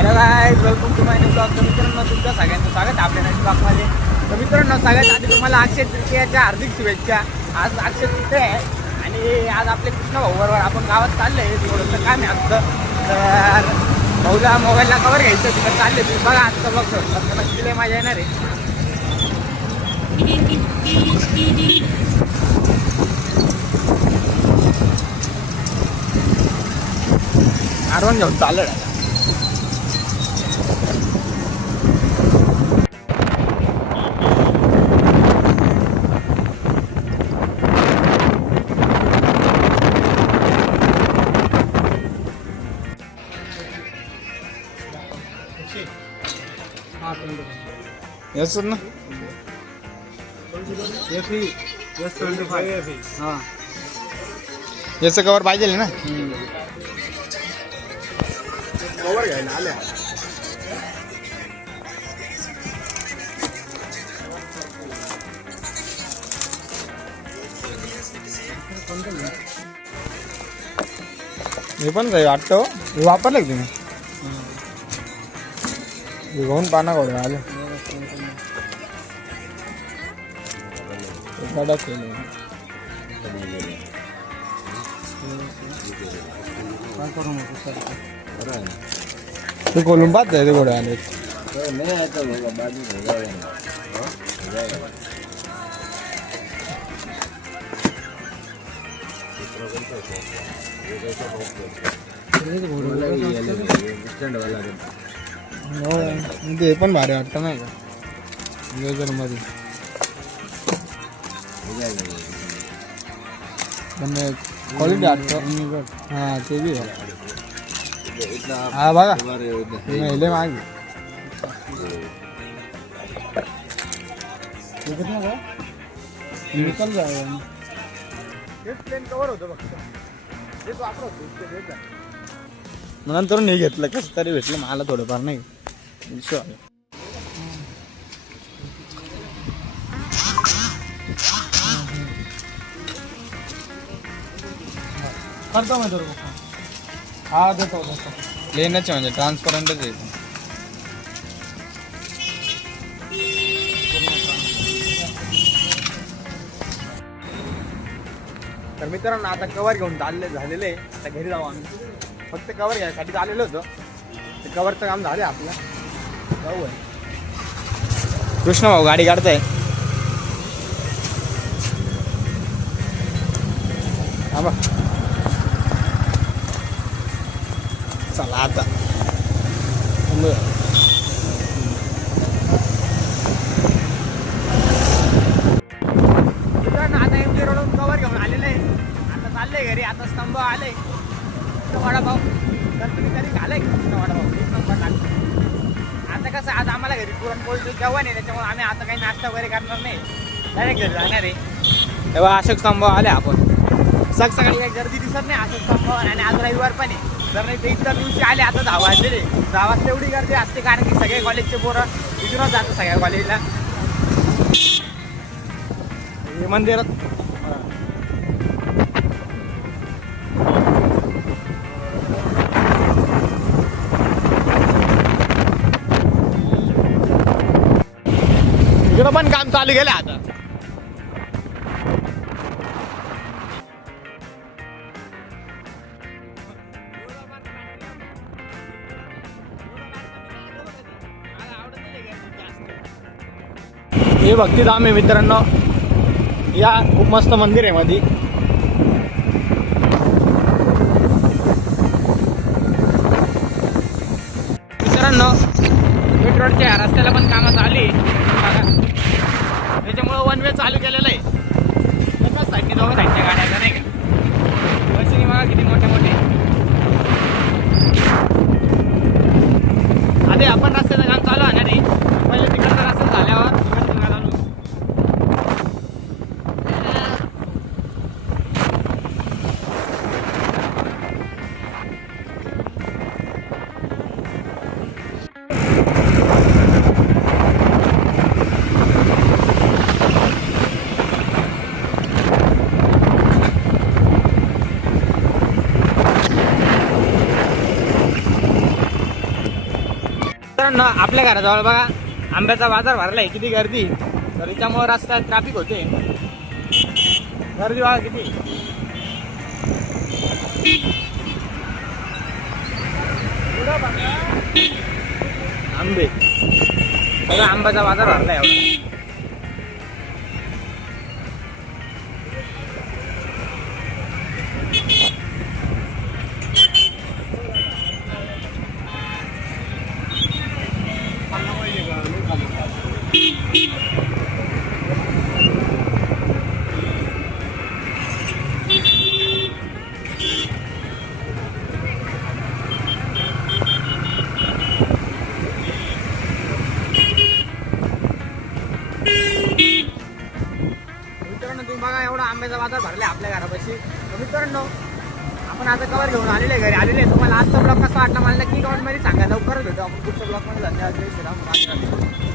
Hello guys, welcome to my new blog. तर मित्रांनो, तुमच्या सगळ्यांचं स्वागत आहे आपल्या नवीन ब्लॉगमध्ये. तर मित्रांनो, सगळ्यात आधी तुम्हाला अक्षय तृतीयाच्या हार्दिक शुभेच्छा. आज अक्षय तृतीया आहे आणि आज आपले कृष्णा भाऊ बरोबर आपण गावात चाललं आहे. थोडंसं काम आहे आमचं. तर भाऊला मोबाईलला कवर घ्यायचं तिथं चालले. तुम्ही बघा आजचा ब्लॉग सोडला नक्की मजा येणार आहे. आरवण घेऊन चाललं आता. यस ना हां, याचं कवर पाहिजे ना. कवर घ्यायला आल्या. हे पण काही वाटतं. हे वापरलं का तुम्ही? हे घेऊन पाना गोड आलं ते खोलून पाहत ते घोडे आले. ते पण भारी वाटतं नाही का लेझर मध्ये. पण क्वालिटी वाटतं. हां, ते बी आहे. हा बघा मेले मागे निकल जाय. प्लेन कवर होतं फक्त. तेच वापरत होतं. नंतर नाही घेतलं कसं तरी भेटलं मला थोडंफार नाही. करतो मी तर. हा, देतो लेनच म्हणजे ट्रान्सपरंटच आहे. तर मित्रांनो, आता कवर घेऊन झालेलं आहे. आता घरी जाऊ आम्ही. फक्त कवर घ्यायसाठी आलेलो होतो. ते कवरचं काम झालं आपलं. जाऊ आहे. कृष्ण भाऊ गाडी काढताय. हा, चला आता आता एमजी रोडवरून कवर घेऊन आलेलं आहे. आता चाललंय घरी. आता स्तंभ आले. वडापाव तर तुम्ही तरी घालाय वडापाव एक नंबर लागतो. आता कसं आज आम्हाला घरी पुरणपोळीचं जेवण आहे, त्याच्यामुळे आम्ही आता काही नाश्ता वगैरे करणार नाही. डायरेक्ट घरी जाणार आहे. तेव्हा अशोक स्तंभ आले आपण. सकाळी काही गर्दी दिसत नाही अशोक स्तंभावर. आणि आज रविवार पण आहे. जर नाही ते इतर दिवशी आले. आता 10 वाजलेले. 10 वाजता एवढी गर्दी असते कारण की सगळे कॉलेजचे पोरं इथूनच जातं सगळ्या कॉलेजला. हे मंदिरात इकडं पण काम चालू गेलं आता. हे भक्तिधाम आहे मित्रांनो. या खूप मस्त मंदिर आहे मध्ये. मित्रांनो, मेट्रोच्या ह्या रस्त्याला पण कामं चालली. त्याच्यामुळं वन वे चालू केलेलं आहे. एकाच साईडने दोघं साईडच्या गाड्या नाही का. बसनी बघा किती मोठे मोठे. आधी आपण रस्त्याचं काम चालू आहे नाही. पहिले तिकडचा रस्ता झाल्यावर इकडचं चालू. मित्रांनो आपल्या घराजवळ बघा आंब्याचा बाजार भरलाय, किती गर्दी. तर त्याच्यामुळे रस्त्यात ट्रॅफिक होते, गर्दी बघा किती. आंबे बघा, आंब्याचा बाजार भरलाय एवढा. मित्रांनो तुम्ही बघा एवढा आंब्याचा बाजार भरलाय आपल्या घरापाशी. तर मित्रांनो आपण आता कवर घेऊन आलेले घरी आलेले. तुम्हाला आजचा ब्लॉग कसा वाटला मला नक्की कमेंट मध्ये सांगा. लवकरच भेटू आपण पुढच्या ब्लॉग मध्ये. धन्यवाद. जय श्रीराम.